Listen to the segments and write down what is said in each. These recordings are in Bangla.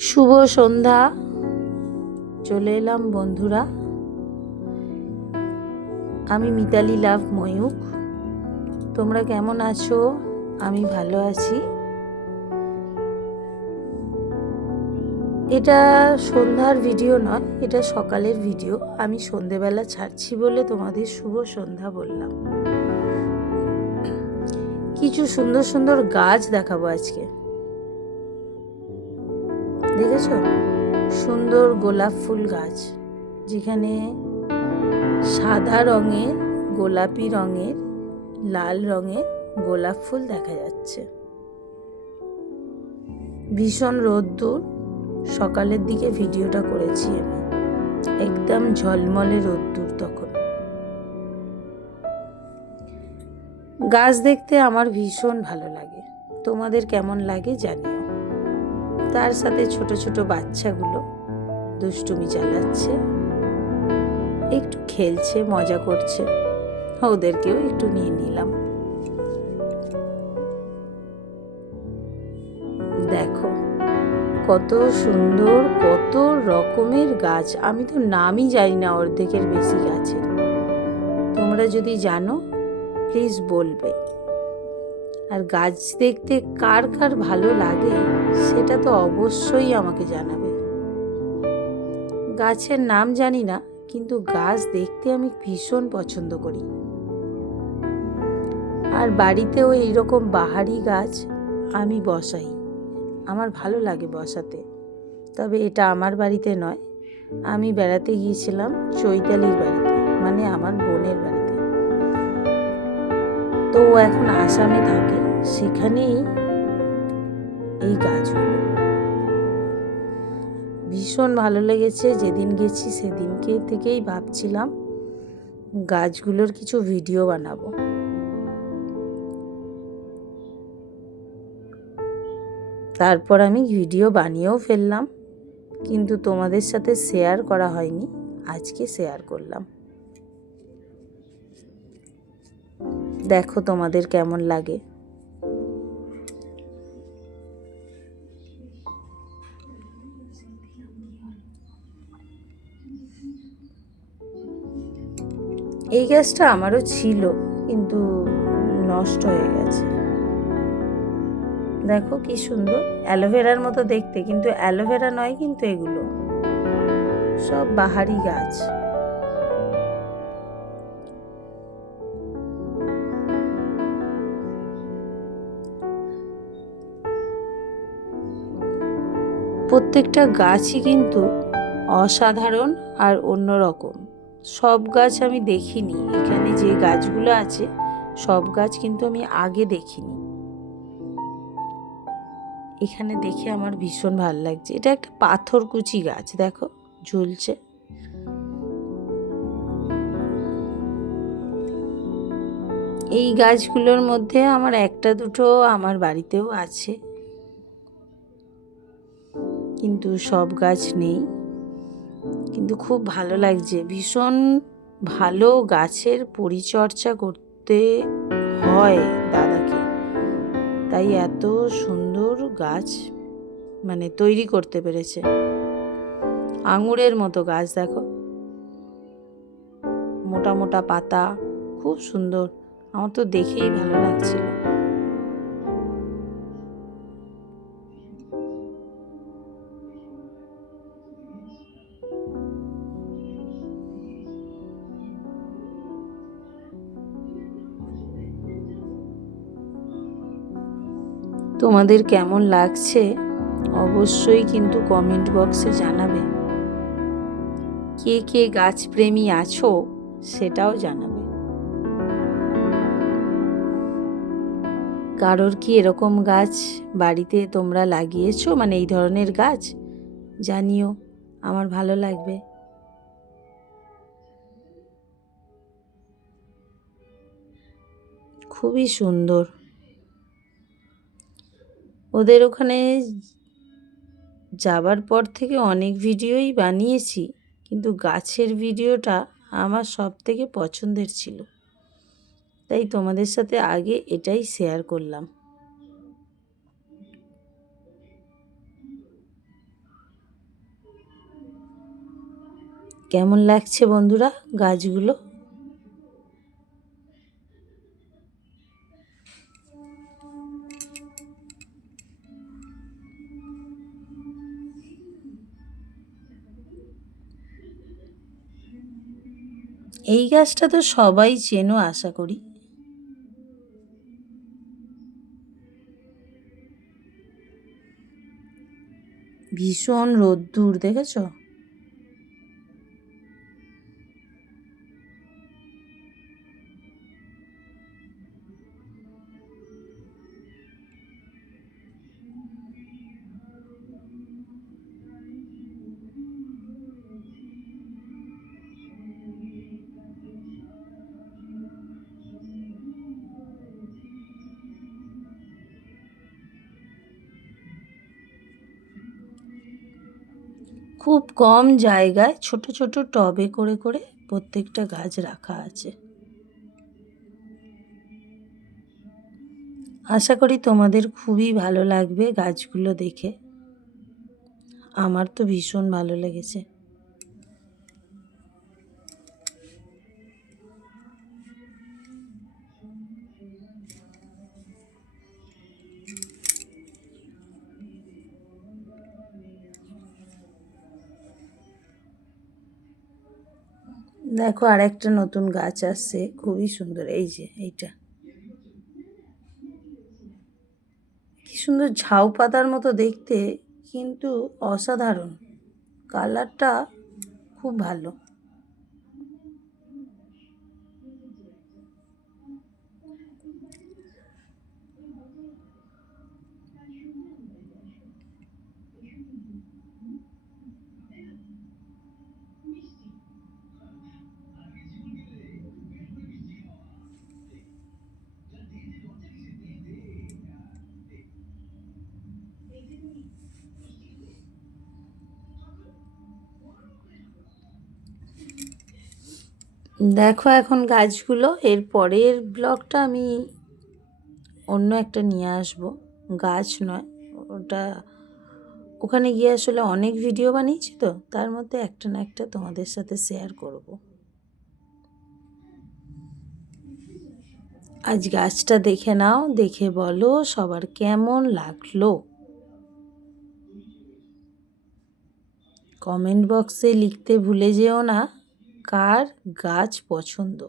শুভ সন্ধ্যা। চলে এলাম বন্ধুরা। আমি মিতালি লাভ ময়ূক। তোমরা কেমন আছো? আমি ভালো আছি। এটা সন্ধ্যার ভিডিও নয়, এটা সকালের ভিডিও। আমি সন্ধেবেলা ছাড়ছি বলে তোমাদের শুভ সন্ধ্যা বললাম। কিছু সুন্দর সুন্দর গাছ দেখাবো আজকে। দেখেছ? সুন্দর গোলাপ ফুল গাছ, যেখানে সাদা রঙের, গোলাপি রঙের, লাল রঙের গোলাপ ফুল দেখা যাচ্ছে। ভীষণ রোদ্দুর, সকালের দিকে ভিডিওটা করেছি আমি। একদম ঝলমলে রোদ্দুর তখন। গাছ দেখতে আমার ভীষণ ভালো লাগে। তোমাদের কেমন লাগে জানিও। তার সাথে ছোট ছোট বাচ্চাগুলো দুষ্টুমি চালাচ্ছে। একটু খেলছে, মজা করছে। ওদেরকেও একটু নিয়ে নিলাম। দেখো, কত সুন্দর, কত রকমের গাছ। আমি তো নামই জানি না অর্ধেকের বেশি গাছের। তোমরা যদি জানো প্লিজ বলবে। আর গাছ দেখতে কার কার ভালো লাগে? সেটা তো অবশ্যই আমাকে জানাবে। গাছের নাম জানি না, কিন্তু গাছ দেখতে আমি ভীষণ পছন্দ করি। আর বাড়িতেও এইরকম বাহারি গাছ আমি বসাই। আমার ভালো লাগে বসাতে। তবে এটা আমার বাড়িতে নয়। আমি বেড়াতে গিয়েছিলাম চৈতালির বাড়িতে মানে আমার বোনের বাড়িতে। তো ও এখন আসামে থাকে, সেখানেই এই গাছগুলো। ভীষণ ভালো লেগেছে, যেদিন গেছি সেদিনকে থেকেই ভাবছিলাম গাছগুলোর কিছু ভিডিও বানাবো। তারপর আমি ভিডিও বানিয়েও ফেললাম, কিন্তু তোমাদের সাথে শেয়ার করা হয়নি, আজকে শেয়ার করলাম। দেখো তোমাদের কেমন লাগে। এই গ্যাসটা আমারও ছিল, কিন্তু নষ্ট হয়ে গেছে। দেখো কি সুন্দর, অ্যালোভেরার মতো দেখতে, কিন্তু অ্যালোভেরা নয় কিন্তু এগুলো। সব বাহারি গাছ। প্রত্যেকটা গাছই কিন্তু অসাধারণ আর অন্যরকম। সব গাছ আমি দেখিনি। এখানে যে গাছগুলো আছে, সব গাছ কিন্তু আমি আগে দেখিনি। এখানে দেখে আমার ভীষণ ভালো লাগছে। এটা একটা পাথরকুচি গাছ, দেখো, ঝুলছে। এই গাছগুলোর মধ্যে আমার একটা দুটো আমার বাড়িতেও আছে। কিন্তু সব গাছ নেই। কিন্তু খুব ভালো লাগছে। ভীষণ ভালো গাছের পরিচর্যা করতে হয় দাদাকে। তাই এত সুন্দর গাছ মানে তৈরি করতে পেরেছে। আঙুরের মতো গাছ, দেখো। মোটা মোটা পাতা, খুব সুন্দর। আমার তো দেখেই ভালো লাগছিল। তোমাদের কেমন লাগছে? অবশ্যই কিন্তু কমেন্ট বক্সে জানাবে। কে কে গাছপ্রেমী আছো সেটাও জানাবে। কারোর কি এরকম গাছ বাড়িতে তোমরা লাগিয়েছো? মানে এই ধরনের গাছ? জানিও, আমার ভালো লাগবে। খুবই সুন্দর। ওদের ওখানে যাবার পর থেকে অনেক ভিডিওই বানিয়েছি, কিন্তু গাছের ভিডিওটা আমার সব থেকে পছন্দের ছিল। তাই তোমাদের সাথে আগে এটাই শেয়ার করলাম। কেমন লাগছে বন্ধুরা গাছগুলো? এই গাছটা তো সবাই চেনো আশা করি। ভীষণ রোদ্দুর দেখেছ? খুব কম জায়গায় ছোট ছোট টবে করে করে প্রত্যেকটা গাছ রাখা আছে। আশা করি তোমাদের খুবই ভালো লাগবে গাছগুলো দেখে। আমার তো ভীষণ ভালো লেগেছে। দেখো আর একটা নতুন গাছ আসছে, খুবই সুন্দর, এই যে এইটা। কি সুন্দর ঝাউ পাতার মতো দেখতে, কিন্তু অসাধারণ। কালারটা খুব ভালো। দেখো এখন গাছগুলো, এর পরের ব্লগটা আমি অন্য একটা নিয়ে আসব। গাছ নয়, ওটা ওখানে গিয়ে আসলে অনেক ভিডিও বানিয়েছি তো, তার মধ্যে একটা না একটা তোমাদের সাথে শেয়ার করব। আজ গাছটা দেখে নাও, দেখে বলো সবার কেমন লাগল। কমেন্ট বক্সে লিখতে ভুলে যেও না। কার গাছ পছন্দ?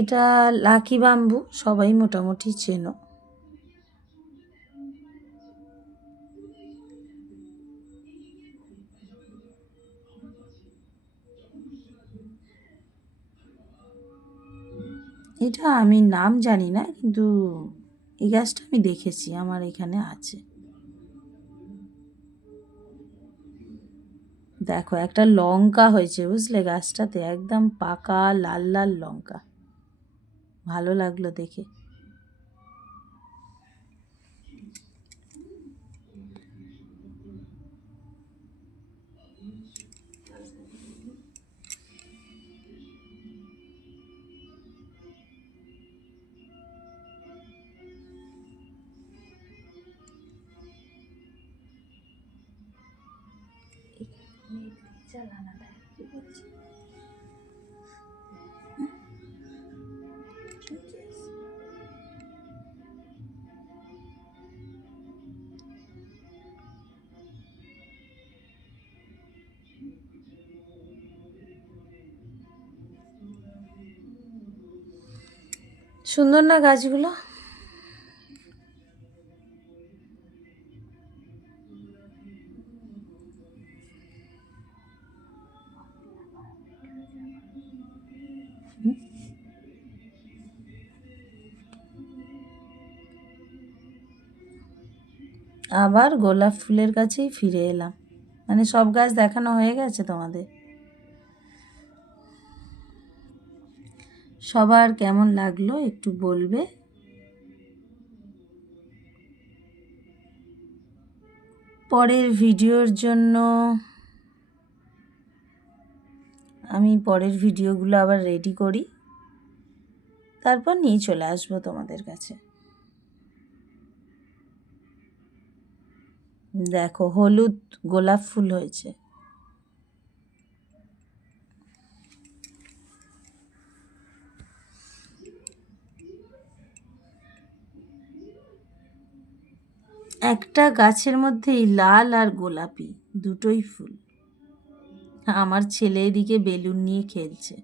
এটা লাকি বাম্বু, সবাই মোটামুটি চেনো। এটা আমি নাম জানি না, কিন্তু এই গাছটা আমি দেখেছি, আমার এখানে আছে। দেখো, একটা লঙ্কা হয়েছে, বুঝলে? গাছটাতে একদম পাকা, লাল লাল লঙ্কা। ভালো লাগল দেখে। চালানা দেয় সুন্দর না গাছগুলো? আবার গোলাপ ফুলের কাছেই ফিরে এলাম। মানে সব গাছ দেখানো হয়ে গেছে তোমাদের। সবার কেমন লাগল একটু বলবে? পরের ভিডিওর জন্য আমি পরের ভিডিওগুলো আবার রেডি করি। তারপর নিয়ে চলে আসব তোমাদের কাছে। দেখো, হলুদ গোলাপ ফুল হয়েছে। একটা গাছের মধ্যেই লাল আর গোলাপি, দুটোই ফুল। আমার ছেলে এদিকে বেলুন নিয়ে খেলছে।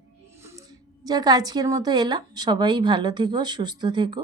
যাক, আজকের মতো এলাম। সবাই ভালো থেকো, সুস্থ থেকো।